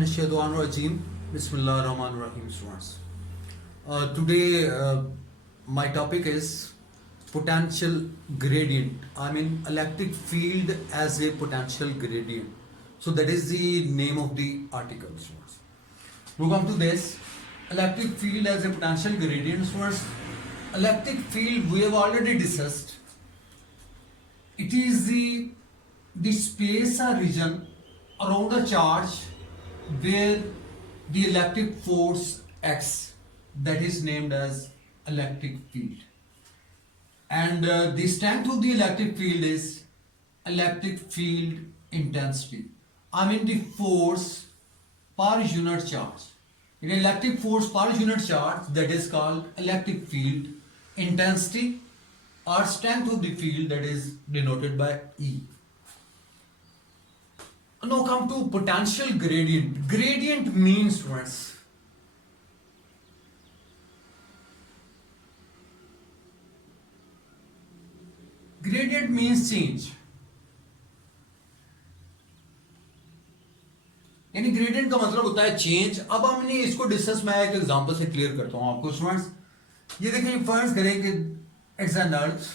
Rajim. Bismillah Rahman Rahim students. Today my topic is potential gradient. I mean electric field as a potential gradient. So that is the name of the article students. We come to this electric field as a potential gradient students. Electric field we have already discussed. It is the space or region around a charge where the electric force acts, that is named as electric field, and the strength of the electric field is electric field intensity. I mean the force per unit charge. In electric force per unit charge, that is called electric field intensity or strength of the field, that is denoted by E. Now come to potential gradient. Gradient means students, gradient means change. यानी gradient का मतलब होता है change. अब हमने इसको discuss, मैं एक एग्जांपल से क्लियर करता हूं आपको स्टूडेंट्स. ये देखिए, फर्स्ट करें कि it's an earth,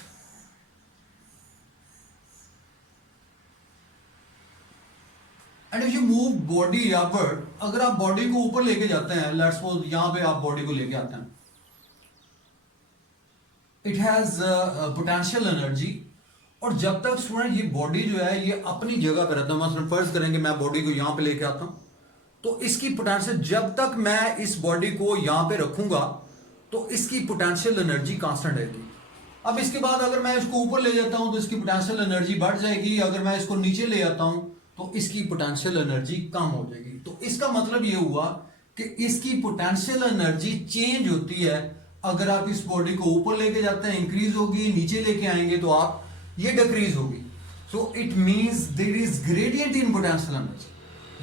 and if you move body upward, अगर आप बॉडी को ऊपर लेके जाते हैं, लेट्स सपोज यहां पे आप बॉडी को लेके आते हैं, इट हैज पोटेंशियल एनर्जी. और जब तक स्टूडेंट ये बॉडी जो है ये अपनी जगह पर रहता है, मतलब फर्ज करेंगे मैं बॉडी को यहां पे लेके आता हूं, तो इसकी पोटेंशियल, जब तक मैं इस बॉडी को यहां पे रखूंगा तो इसकी पोटेंशियल एनर्जी कांस्टेंट रहेगी. अब इसके बाद अगर मैं इसको ऊपर ले जाता हूं तो इसकी पोटेंशियल एनर्जी बढ़ जाएगी, अगर मैं इसको नीचे ले आता हूं तो इसकी पोटेंशियल एनर्जी कम हो जाएगी. तो इसका मतलब ये हुआ कि इसकी पोटेंशियल एनर्जी चेंज होती है. अगर आप इस बॉडी को ऊपर लेके जाते हैं इंक्रीज होगी, नीचे लेके आएंगे तो आप ये डिक्रीज होगी. So it means there is gradient in potential energy,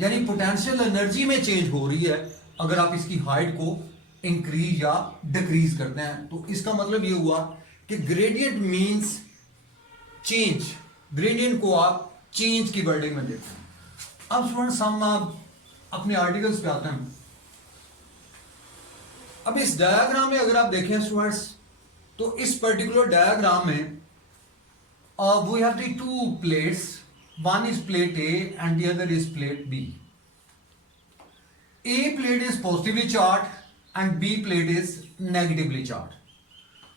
यानी पोटेंशियल एनर्जी में चेंज हो रही है अगर आप इसकी हाइट को इंक्रीज या डिक्रीज करते हैं. तो इसका मतलब ये हुआ कि ग्रेडियंट मींस चेंज. ग्रेडियंट को आप चेंज की वर्डिंग में देखते हैं. अब स्टूडेंट्स हम अपने आर्टिकल्स पे आते हैं. अब इस डायग्राम में अगर आप देखें स्टूडेंट्स, तो इस पर्टिकुलर डायग्राम में we have the two plates. One is plate A and the other is plate B. A plate is positively charged and B plate is negatively charged.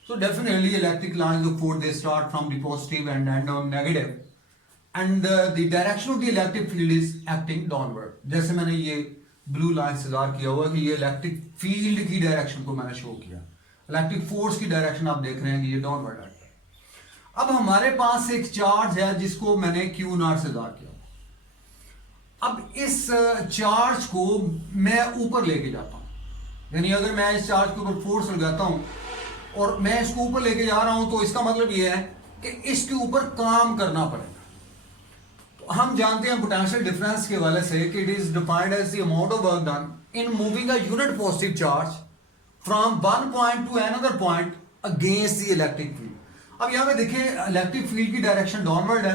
So definitely electric lines of force, they start from the positive and end on negative, and the direction of the electric field is acting downward. जैसे मैंने ये blue line से draw किया हुआ कि ये electric field की direction को मैंने शो किया. इलेक्ट्रिक फोर्स की डायरेक्शन आप देख रहे हैं कि ये डाउनवर्ड है. अब हमारे पास एक चार्ज है जिसको मैंने क्यू नॉट से ड्रा किया. अब इस चार्ज को मैं ऊपर लेके जाता हूं, यानी अगर मैं इस चार्ज के ऊपर फोर्स लगाता हूं और मैं इसको ऊपर लेके जा रहा हूं, तो इसका मतलब यह है कि इसके ऊपर काम करना पड़ेगा. तो हम जानते हैं पोटेंशियल डिफरेंस के वाले से कि it is defined as the amount of work done in moving a unit positive charge from one point to another point against the electric field. अब यहां पे देखिए इलेक्ट्रिक फील्ड की डायरेक्शन डाउनवर्ड है,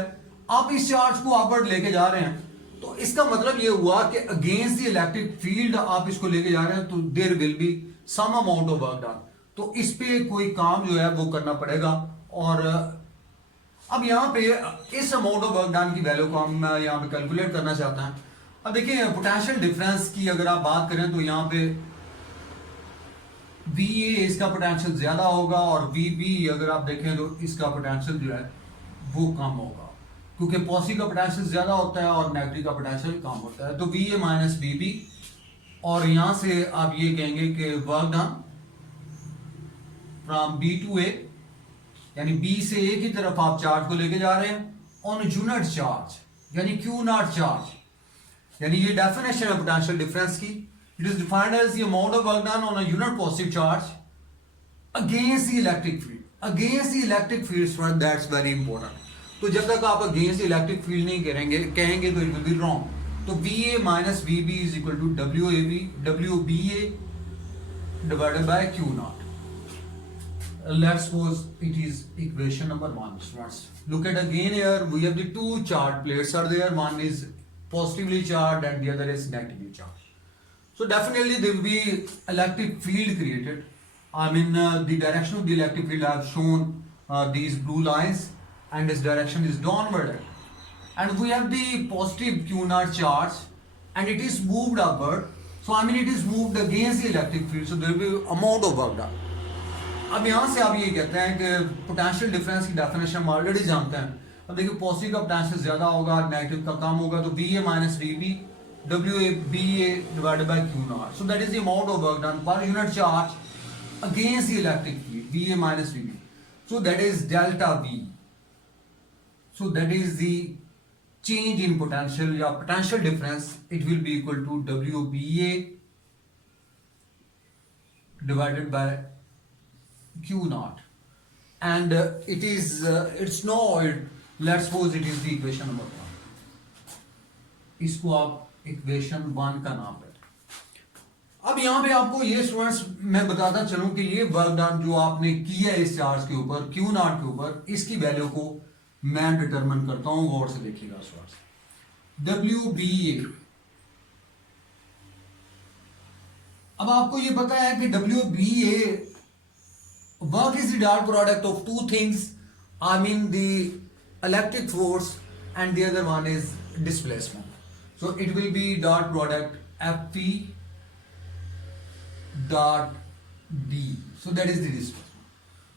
आप इस चार्ज को अपवर्ड लेके जा रहे हैं, तो इसका मतलब ये हुआ कि अगेंस्ट द इलेक्ट्रिक फील्ड आप इसको लेके जा रहे हैं, तो there will be some amount of work done. तो इस पे कोई काम जो है वो करना पड़ेगा. और अब यहाँ पे इस अमाउंट ऑफ वर्क डन की वैल्यू को हम यहाँ पे कैलकुलेट करना चाहते हैं. अब देखिए पोटेंशियल डिफरेंस की अगर आप बात करें तो यहाँ पे VA इसका पोटेंशियल ज्यादा होगा और VB अगर आप देखें तो इसका पोटेंशियल जो है वो कम होगा, क्योंकि पॉजिटिव का पोटेंशियल ज्यादा होता है और नेगेटिव का पोटेंशियल कम होता है. तो VA माइनस VB, और यहां से आप ये कहेंगे कि work done from B to A, यानी B से A की तरफ आप चार्ज को लेके जा रहे हैं ऑन यूनिट चार्ज, यानी Q नॉट चार्ज. यानी ये डेफिनेशन है पोटेंशियल डिफरेंस की. It is defined as the amount of work done on a unit positive charge against the electric field. Against the electric field, friend, that's very important. तो जब तक आप against the electric field नहीं कहेंगे तो it will be wrong. तो VA minus VB is equal to WBA divided by Q naught. Let's suppose it is equation number 1. Look at again here, we have the two charge plates are there. One is positively charged and the other is negatively charged. So definitely there will be electric field created. I mean the direction of the electric field I have shown these blue lines, and this direction is downward. And we have the positive Q naught charge and it is moved upward. So I mean it is moved against the electric field. So there will be amount of work done. अब यहाँ से आप ये कहते हैं कि potential difference की definition हम ऑलरेडी जानते हैं. अब देखिए पॉजिटिव का पोटेंशियल ज्यादा होगा, नेगेटिव का कम होगा, तो V A minus V B W A B A divided by Q naught. So that is the amount of work done per unit charge against the electric field V A minus V B. So that is delta V. So that is the change in potential या potential difference. It will be equal to WBA divided by Q naught, and it is it's no let's suppose it is the equation number 1. इसको आप equation 1 का नाम दें. अब यहाँ पे आपको ये स्टूडेंट्स मैं बताता चलूं कि ये वर्क डन जो आपने किया है इस चार्ज के ऊपर Q naught के ऊपर, इसकी वैल्यू को मैं डिटरमिन करता हूं. गौर से देखिएगा स्टूडेंट्स. WBA, अब आपको ये पता है कि WBA work is the dot product of two things. I mean the electric force and the other one is displacement. So it will B dot product FP dot D. So that is the displacement.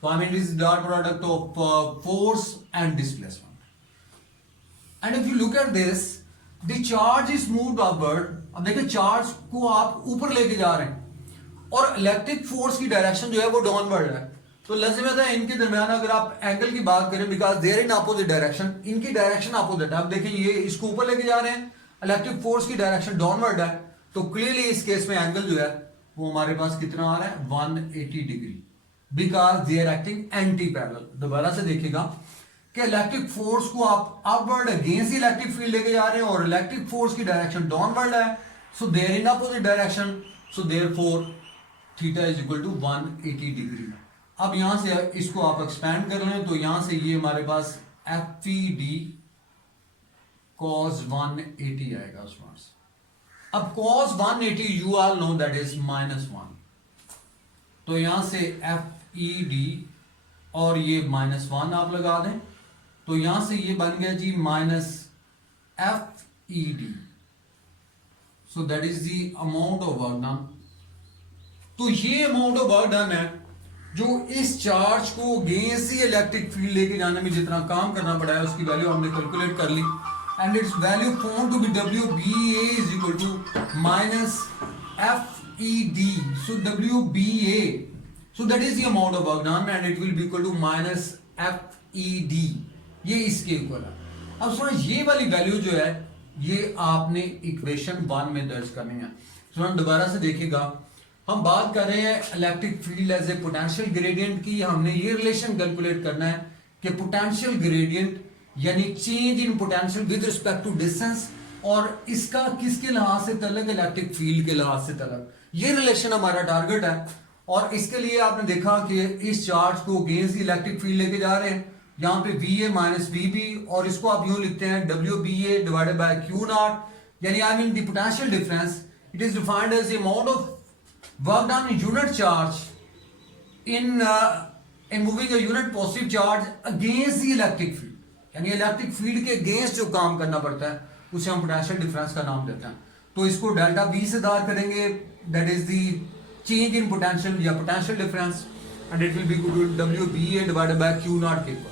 So I mean it is dot product of force and displacement. And if you look at this, the charge is moved upward. अब देखिए charge को आप ऊपर लेके जा रहे हैं और इलेक्ट्रिक फोर्स की डायरेक्शन जो है वो डाउनवर्ड है. तो लाजिमत है इनके दरमियान अगर आप एंगल की बात करें, because they're in opposite direction, इनकी डायरेक्शन अपोजिट है. अब देखिए ये इसको ऊपर लेके जा रहे हैं, इलेक्ट्रिक फोर्स की डायरेक्शन डाउनवर्ड है, तो क्लियरली इस केस में एंगल जो है वो हमारे पास कितना आ रहा है 180 degree, because they are acting anti parallel. दोबारा से देखिएगा कि इलेक्ट्रिक फोर्स को आप अपवर्ड अगेंस्ट इलेक्ट्रिक फील्ड लेके जा रहे हैं और इलेक्ट्रिक फोर्स की डायरेक्शन डाउनवर्ड है. So they're in opposite direction, so therefore theta is equal to 180 degree. अब यहां से इसको आप एक्सपेंड कर लें तो यहां से ये हमारे पास FPD cos 180 आएगा स्टूडेंट्स. अब cos 180 you all know that is -1. तो यहां से FED और ये -1 आप लगा दें, तो यहां से ये बन गया जी -FED. So that is the amount of work done. तो ये अमाउंट ऑफ वर्क डन है जो इस चार्ज को अगेंस्ट ही इलेक्ट्रिक फील्ड लेके जाने में जितना काम करना पड़ा है उसकी वैल्यू हमने कैलकुलेट कर ली, and its value found to be WBA is equal to -FED. So WBA, so that is the amount of work done and it will be equal to -FED. ये इसके इक्वल है. अब student ये वाली value जो है ये आपने इक्वेशन 1 में दर्ज करनी है. स्टूडेंट दोबारा से देखिएगा, हम बात कर रहे हैं electric field as a potential gradient की. हमने ये रिलेशन कैलकुलेट करना है कि पोटेंशियल ग्रेडियंट यानी change in potential with respect to distance, और इसका किसके लिहाज से तल्लक, इलेक्ट्रिक फील्ड के लिहाज से तल्लक. ये रिलेशन हमारा टारगेट है और इसके लिए आपने देखा कि इस चार्ज को अगेंस्ट इलेक्ट्रिक फील्ड लेके जा रहे हैं. यहाँ पे VA माइनस VB और इसको आप यूं लिखते हैं WBA divided by Q naught, यानी I mean the potential difference. It is defined as the amount of work done in unit charge in moving a unit positive charge against the electric field. यानी electric field के against जो काम करना पड़ता है उसे हम पोटेंशियल डिफरेंस का नाम देते हैं. तो इसको डेल्टा V से दार करेंगे, that is the change in potential या potential difference, and it will be equal to WBA divided by Q naught के इक्वल.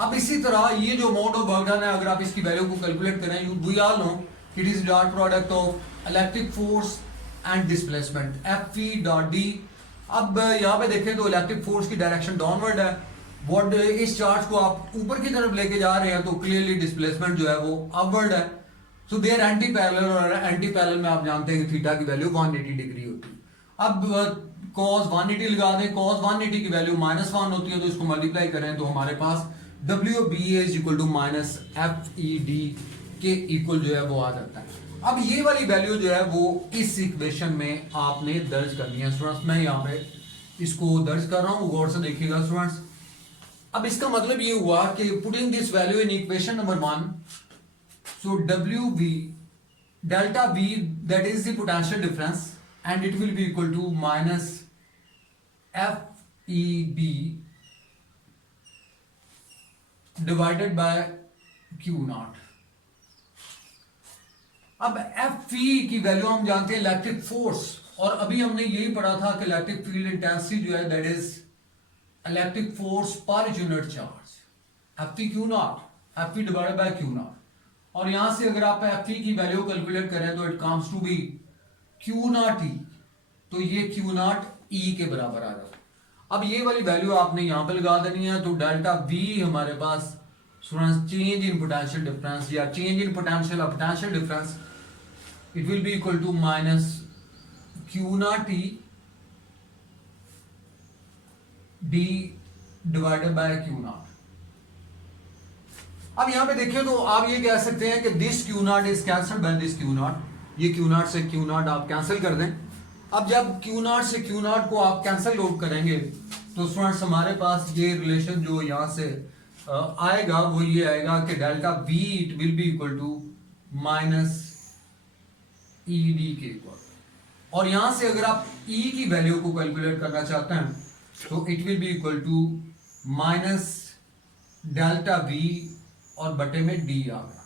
अब इसी तरह ये जो अमाउंट ऑफ वर्क डन है अगर आप इसकी वैल्यू को कैलकुलेट करें, we all know it is dot product of electric force and displacement FV dot D. अब यहाँ पे देखें तो इलेक्ट्रिक फोर्स की डायरेक्शन डाउनवर्ड है. व्हाट इस चार्ज को आप ऊपर की तरफ लेके जा रहे हैं तो क्लियरली डिस्प्लेसमेंट जो है वो अपवर्ड है. सो देयर एंटी पैरेलल, और एंटी पैरेलल में आप जानते हैं कि थीटा की वैल्यू 180 डिग्री होती है. अब cos 180 लगा दें, cos 180 की वैल्यू -1 होती है, तो इसको मल्टीप्लाई करें तो हमारे पास WBA is equal to -FED के इक्वल जो है वो आ जाता है. अब ये वाली वैल्यू जो है वो इस इक्वेशन में आपने दर्ज करनी है. स्टूडेंट्स मैं यहाँ पे इसको दर्ज कर रहा हूँ, गौर से देखिएगा स्टूडेंट्स. अब इसका मतलब ये हुआ कि putting this value in equation number 1, so WB delta V, that is the potential difference, and it will be equal to minus FEB divided by Q naught. अब FE की वैल्यू हम जानते हैं इलेक्ट्रिक फोर्स, और अभी हमने यही पढ़ा था कि इलेक्ट्रिक फील्ड इंटेंसिटी जो है दैट इज इलेक्ट्रिक फोर्स पर unit charge, FE Q naught, FE divided by Q naught. और यहां से अगर आप FE की वैल्यू कैलकुलेट करें तो it comes to be Q naught E, तो ये Q naught E के बराबर आ जाता है. अब ये वाली वैल्यू आपने यहां पे लगा देनी है, तो डेल्टा V हमारे पास चेंज इन पोटेंशियल डिफरेंस या चेंज इन पोटेंशियल और potential difference, it will be equal to minus Q naught E D divided by Q naught. अब यहां पे देखिए तो आप ये कह सकते हैं कि this Q naught is cancelled by this Q naught, ये Q naught से Q naught आप कैंसिल कर दें. अब जब Q naught से Q naught को आप कैंसिल आउट करेंगे तो स्टूडेंट्स हमारे पास ये रिलेशन जो यहां से आएगा वो ये आएगा कि delta V it will be equal to minus ED के इक्वल. और यहां से अगर आप E की वैल्यू को कैलकुलेट करना चाहते हैं तो it will be equal to minus delta V और बटे में D आ गया.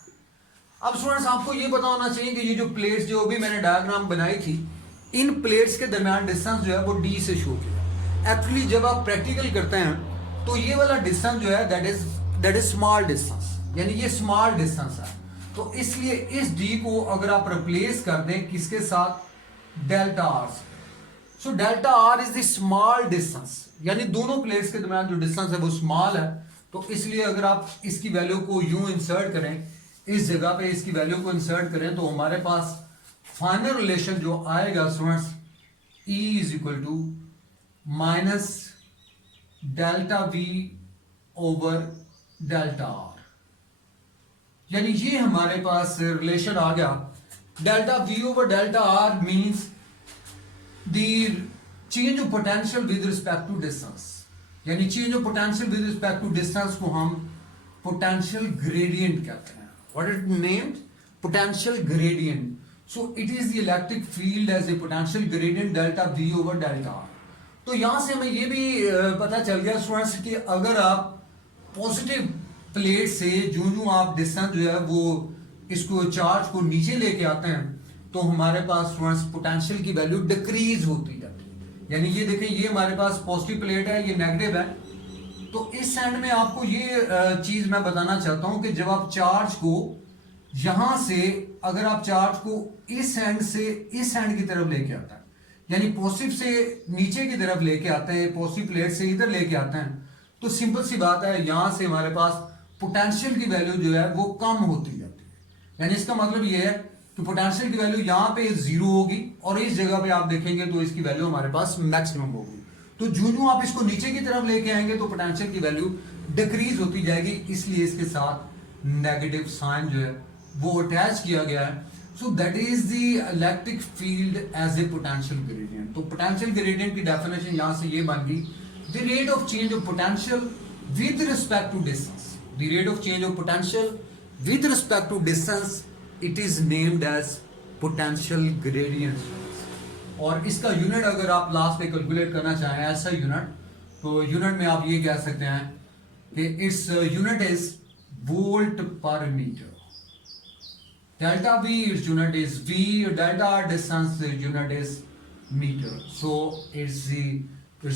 अब स्टूडेंट्स आपको ये पता होना चाहिए कि ये जो प्लेट्स जो भी मैंने डायग्राम बनाई थी, इन प्लेट्स के दरमियान डिस्टेंस जो है वो D से शो किया. एक्चुअली जब आप प्रैक्टिकल करते हैं तो ये वाला डिस्टेंस जो है दैट इज स्मॉल डिस्टेंस, यानी ये स्मॉल डिस्टेंस है. तो इसलिए इस D को अगर आप रिप्लेस कर दें किसके साथ, डेल्टा R से, so delta R is the small distance, यानी दोनों प्लेट्स के दरमियान जो डिस्टेंस है वो स्मॉल है. तो इसलिए अगर आप इसकी वैल्यू को यूं इंसर्ट करें, इस जगह पे इसकी वैल्यू को इंसर्ट करें तो हमारे पास फाइनल रिलेशन जो आएगा students E is equal to minus delta V over delta R, यानी ये हमारे पास रिलेशन आ गया. Delta V over delta R means the change of potential with respect to distance, यानी change of potential with respect to distance को हम potential gradient कहते हैं. What it named, potential gradient. So it is the electric field as a potential gradient delta V over delta R. तो यहां से हमें ये भी पता चल गया स्टूडेंट्स कि अगर आप पॉजिटिव प्लेट से जो आप डिस्टेंस जो है वो इसको चार्ज को नीचे लेके आते हैं तो हमारे पास स्टूडेंट्स पोटेंशियल की वैल्यू डिक्रीज होती जाती है. यानी ये देखें, ये हमारे पास पॉजिटिव प्लेट है, ये नेगेटिव है. तो इस एंड में आपको ये चीज मैं बताना चाहता हूं कि जब आप चार्ज को यहां से अगर आप चार्ज को इस एंड से इस एंड की तरफ लेके आता है, यानी पॉजिटिव से नीचे की तरफ लेके आते हैं, पॉजिटिव प्लेट से इधर लेके आते हैं, तो सिंपल सी बात है यहां से हमारे पास पोटेंशियल की वैल्यू जो है वो कम होती जाती है. यानी इसका मतलब ये है कि पोटेंशियल की वैल्यू यहां पे जीरो होगी और इस जगह पे आप देखेंगे तो इसकी वैल्यू हमारे पास मैक्सिमम होगी. तो जो आप इसको नीचे की तरफ लेके आएंगे तो पोटेंशियल की वैल्यू डिक्रीज होती जाएगी, इसलिए इसके साथ नेगेटिव साइन जो है वो अटैच किया गया है. So that is the electric field as a potential gradient. तो पोटेंशियल ग्रेडियंट की डेफिनेशन यहां से ये बन गई, the rate of change of potential with respect to distance. The rate of change of potential with respect to distance, it is named as potential gradient. और इसका unit अगर आप लास्ट पे कैलकुलेट करना चाहें ऐसा यूनिट, तो यूनिट में आप ये कह सकते हैं कि इट्स यूनिट इज वोल्ट पर metre. Delta V its unit is V, delta R distance the unit is meter. So its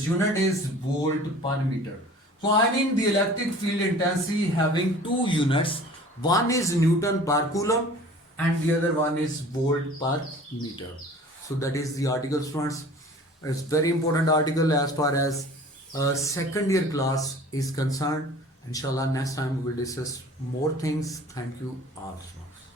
unit is volt per meter. So I mean the electric field intensity having two units. One is Newton per coulomb and the other one is volt per meter. So that is the article, students. It's very important article as far as second year class is concerned. Inshallah next time we will discuss more things. Thank you all, students.